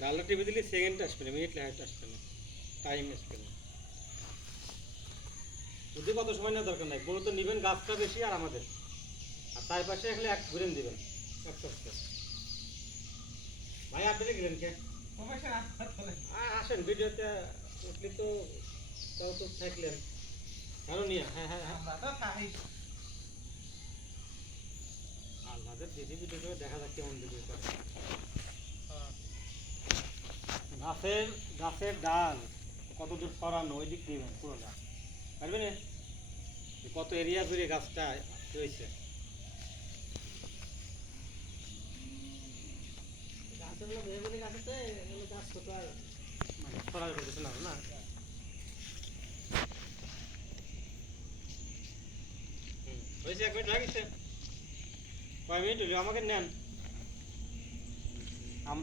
লালটা টিভি দিলে সেকেন্ড আসবে না মিনিট লাইট আসবে না টাইম আসবে না। বুদ্ধি কত সময় নেওয়ার দরকার নাই মূলত নেবেন গাছটা বেশি আর আমাদের। আর তার পাশে এখানে এক ঘুরেন দিবেন আস্তে আস্তে ভাই আপনি গেলেন কে? আসেন ভিডিওতে উঠলে তো তাও তো থাকলেন। আরও নিয়ে হ্যাঁ হ্যাঁ হ্যাঁ। আমাদের দিদি ভিডিও করে দেখা যাক কেমন ভিডিও করে। গাছের গাছের ডাল কত দূর সরানো ওই দিক দিবেন পুরোটা। পারবে না? কত এরিয়া জুড়ে গাছটা রয়েছে। মানে না হয়েছে এক মিনিট লাগিছে। কয় মিনিট হলো আমাকে নেন।